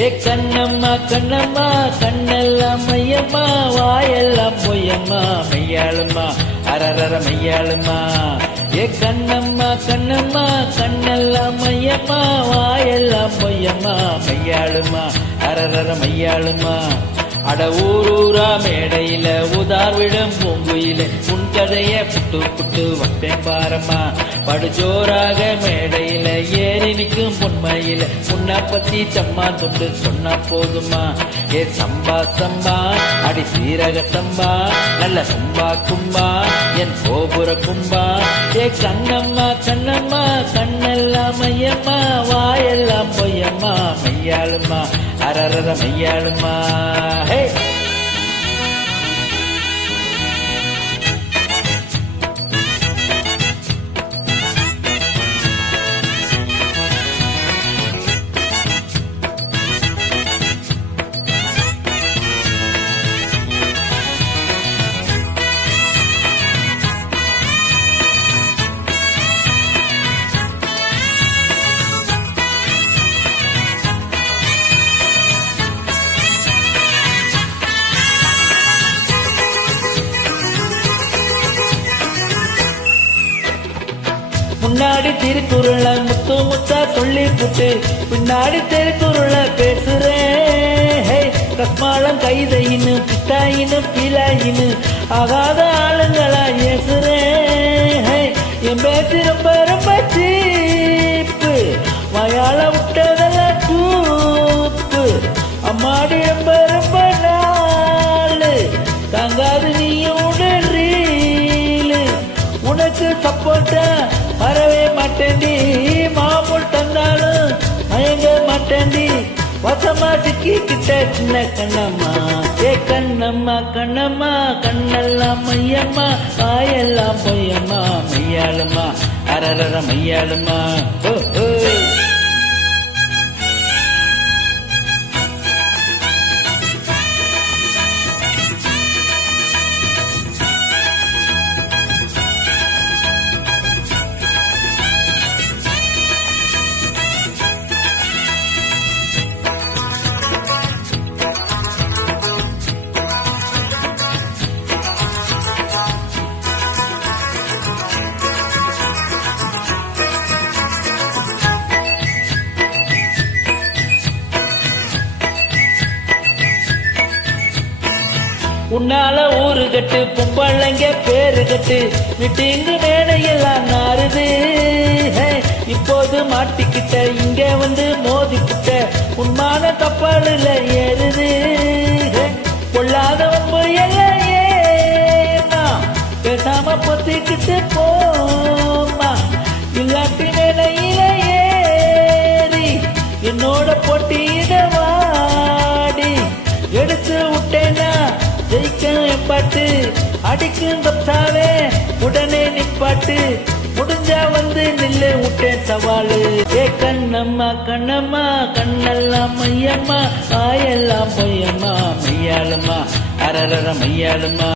ஏ கண்ணம்மா கண்ணம்மா கண்ணெல்லாம் மையம்மா வாயெல்லாம் பொய்யம்மா மெய்யாளுமா அரரர மெய்யாளுமா. ஏ கண்ணம்மா கண்ணம்மா கண்ணெல்லாம் மையம்மா வாயெல்லாம் பொய்யம்மா மெய்யாளுமா அரரர மையாளுமா. அட ஊரூரா மேடையில உதார்விடம் பூங்குயில உன் கதைய புட்டு புட்டு வப்பேன் பாரம்மா. படுஜோராக மேடையில ஏறி நிற்கும் பொன்மையில உன்னை பத்தி சம்மா தொட்டு சொன்னா போதுமா. ஏ சம்பா சம்பா அடி சீரக சம்பா நல்ல சம்பா கும்பா என் கோபுர கும்பா. ஏ கண்ணம்மா கண்ணம்மா கண்ணெல்லாம் மையம்மா வாயெல்லாம் பொய்யம்மா மெய்யாளுமா அரரர மெய்யாளுமா. ஹே முன்னாடி திருக்குறள முத்து முத்தா சொல்லி புட்டு பின்னாடி திருக்குறள பேசுறேன். கஸ்மாலம் கைதையின்னு பித்தாயின்னு பீலாயின்னு ஆகாத ஆளுங்களா ஏசுறேன். என் பேச்சு ரொம்ப ரொம்ப சீப்பு மயால விட்டதெல்லாம் கூப்பு அம்மாடி ரொம்ப ரொம்ப நாளு தாங்காது நீயும் உடறீலு. உனக்கு சப்போர்ட்டா வரவே மாட்டேண்டி மாமூல் தந்தாலும் மயங்க மாட்டேண்டி வசமா சிக்கிக்கிட்ட சின்ன கண்ணம்மா. ஏ கண்ணம்மா கண்ணம்மா கண்ணெல்லாம் மையம்மா வாயெல்லாம் பொய்யம்மா மெய்யாளுமா அரரர மையாளுமா. ஓ ஓ உன்னால ஊரு கட்டு பொம்பளைங்க பேரு கட்டு மீட்டிங்கு மேடையெல்லாம் நாறுது. இப்போது மாட்டிக்கிட்ட இங்க வந்து மோதிக்கிட்ட உன்மான கப்பலில் ஏறுது. கொள்ளாத வம்பு எல்லாம் ஏமா பேசாம பொத்திக்கிட்டு போமா. இல்லாட்டி மேலையில ஏறி என்னோட போட்டியிட வாடி. எடுத்து விட்டேன்னா ஜெயிக்கும் எப்பாட்டு அடிக்கும் பப்சாவே உடனே நிப்பாட்டு முடிஞ்சா வந்து நில்லு விட்டேன் சவாலு. ஏ கண்ணம்மா கண்ணம்மா கண்ணெல்லாம் மையம்மா வாயெல்லாம் பொய்யம்மா மெய்யாளுமா அரரர மையாளுமா.